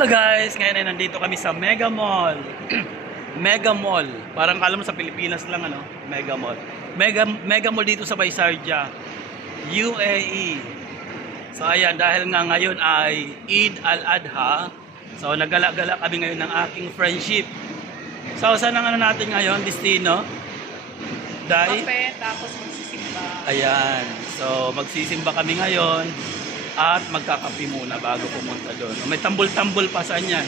Hello guys! Ngayon ay nandito kami sa Mega Mall. Mega Mall. Parang alam mo sa Pilipinas lang ano, Mega Mall. Mega Mall dito sa Baysarja, UAE. So ayan, dahil nga ngayon ay Eid al-Adha, so nagala-gala kami ngayon ng aking friendship. So saan ang ano natin ngayon, destino? Kape, tapos magsisimba. Ayan. So magsisimba kami ngayon at magkakape muna bago pumunta doon. May tambol-tambol pa saan yan.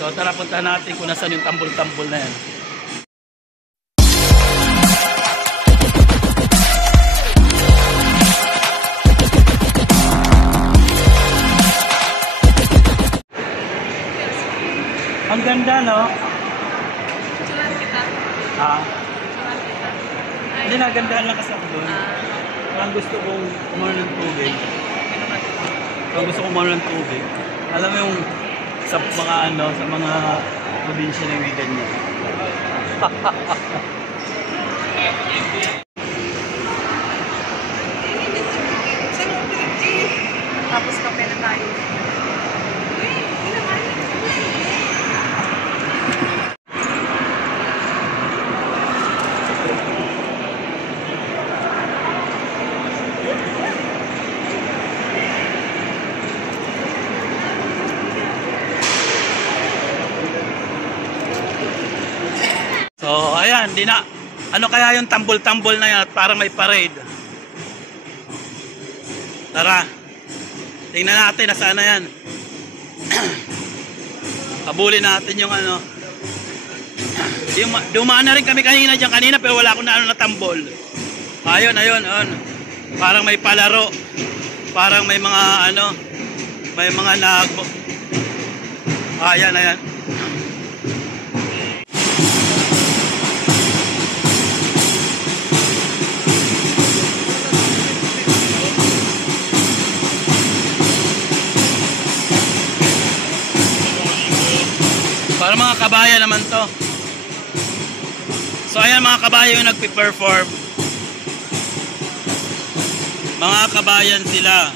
So tara, puntahan natin kung nasaan yung tambol-tambol na yan. Ang ganda, no? Sulat kita. Sulat kita. Hindi, nagandahan lang kasi ako doon. Ang gusto kong umano ng tubig. Ang gusto kong umano ng tubig. Alam mo yung sa mga ano, sa mga probinsya na may ganyan. Tapos kape na tayo. So, ayan, di na. Ano kaya yung tambol-tambol na yan at parang may parade? Tara. Tingnan natin, nasaan na yan. Habulin natin yung ano. Dumaan na rin kami kanina dyan kanina pero wala akong na ano na tambol. Ayun, ayun, ayun. Parang may palaro. Parang may mga ano. May mga ayan, ayan. Para mga kabayan naman to. So ayan, mga kabayan yung nagpe-perform. Mga kabayan sila.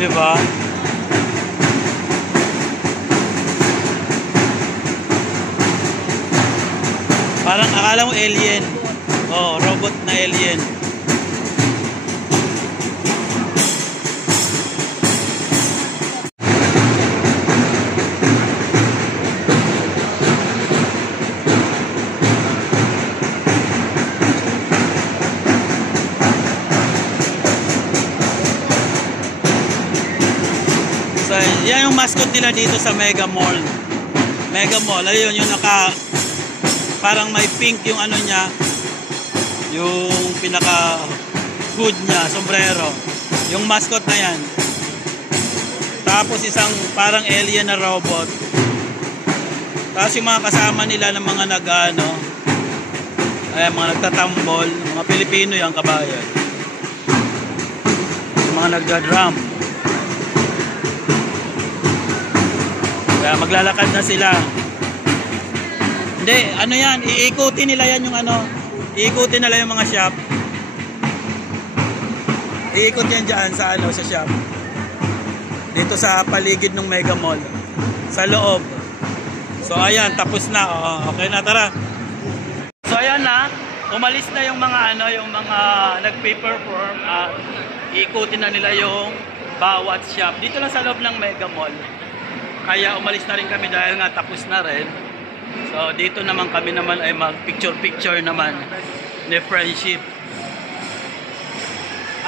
Diba? Parang akala mo alien. Oh, robot na alien. So, yan yung mascot nila dito sa Mega Mall. Mega Mall, ayun yung parang may pink yung ano niya, yung pinaka hood niya, sombrero. Yung mascot na yan. Tapos isang parang alien na robot. Tapos yung mga kasama nila ng mga nag-ano, ay mga nagtatambol, mga Pilipino yung kabayan. Yung mga nagda-drum. Kaya maglalakad na sila. Hindi, ano yan, iikutin nila yan yung ano, iikutin nila yung mga shop. Iikot yan dyan sa ano, sa shop. Dito sa paligid ng Mega Mall. Sa loob. So ayan, tapos na. Okay na, tara. So ayan na, umalis na yung mga ano, yung mga nagpe-perform. Iikutin na nila yung bawat shop. Dito lang sa loob ng Mega Mall. Kaya umalis na rin kami dahil nga tapos na rin. So dito naman kami naman ay mag picture naman ni friendship.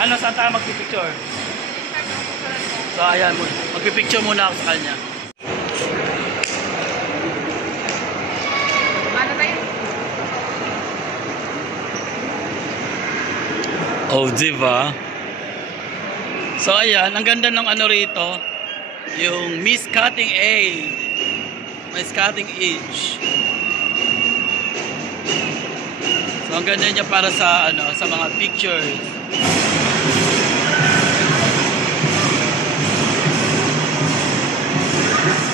Ano, saan tayo magpipicture? So ayan, magpipicture muna ako sa kanya. Ano tayo? Oh, diba? So ayan, ang ganda ng ano rito. Yung Miss Cutting Age. Miss Cutting Age. So Ang ganda niya para sa sa mga pictures.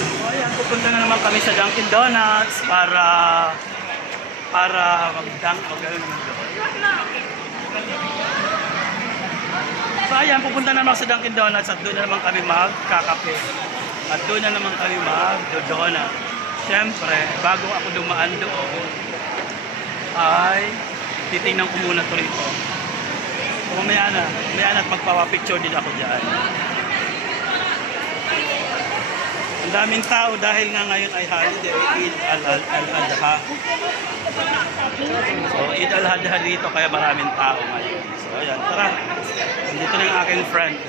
So ayan, pupunta na naman kami sa Dunkin Donuts para mag-dunk o gano'n naman doon. So ayan, pupunta na naman sa Dunkin Donuts at doon na naman kami magkakape. At doon na naman kami mag-donut. Siyempre, bago ako dumaan doon, ay titingnan ko muna ito rito. So mamaya na at magpapapicture din ako dyan. Ang daming tao dahil nga ngayon ay holiday, Eid al-Adha. So Eid al-Adha dito kaya maraming tao ngayon. So ayan, tara. Dito na yung aking friend.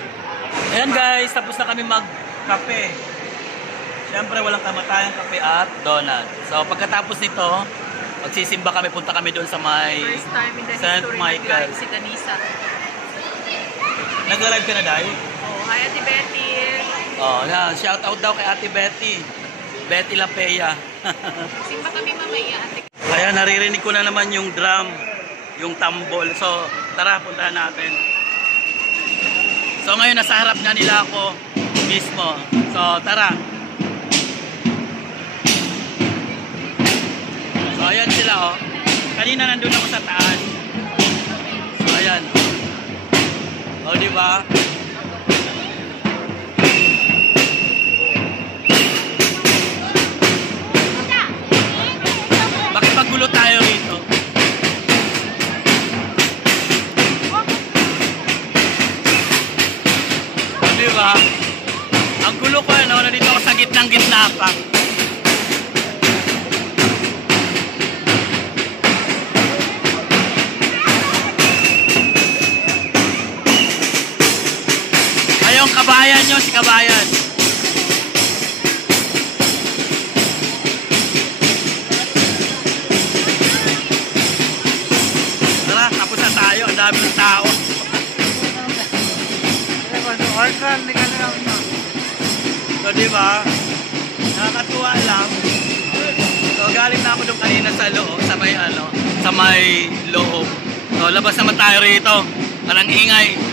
Ayan guys, tapos na kami magkape. Siyempre walang kamatayang kape at donut. So pagkatapos nito, magsisimba kami, punta kami doon sa may First time in the St. history Michael. si Danisa. Nag-live ka na, Day? Oh, hi Ate Betty. Oh, na, shout out daw kay Ate Betty. Betty Lapea. Simba kami mamaya, Ate. Ayan, naririnig ko na naman yung drum, yung tambol. So, tara, puntahan natin. So, ngayon nasa harap na nila ako mismo. So, tara. So, ayan sila, oh. Kanina nandun ako sa taas. So, ayan. O, diba? Bakit magulo tayo rito? O, diba? Ang gulo ko, nandito ako sa gitnang-gitna pa. Yung kabayan nyo, si kabayan. Tara, tapos na tayo. Ang dami ng tao. So, diba? Nakakatuwa lang. So, galing na ako doon kanina sa loob, sa may loob. So, labas naman tayo rito. Parang ingay.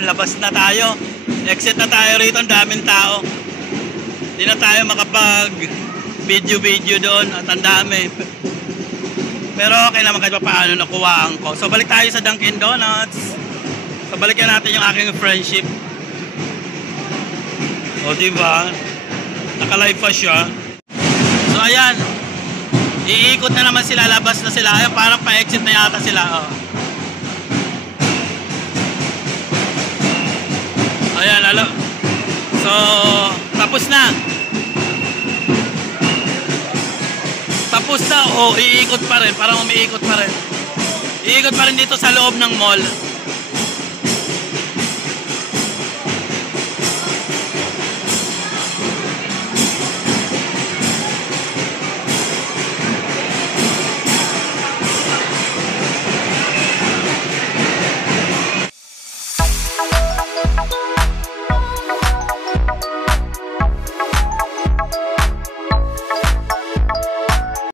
Labas na tayo. Exit na tayo rito. Ang daming tao. Hindi na tayo makapag video doon. At ang dami. Pero okay naman kahit paano nakuhaan ko. So balik tayo sa Dunkin Donuts. So balikan natin yung aking friendship. O diba? Naka-live pa siya. So ayan. Iikot na naman sila. Labas na sila. Ayan, parang pa-exit na yata sila. Oh. Ayan, so, tapos na. Tapos na, iikot pa rin. Parang umiikot pa rin. Iikot pa rin dito sa loob ng mall.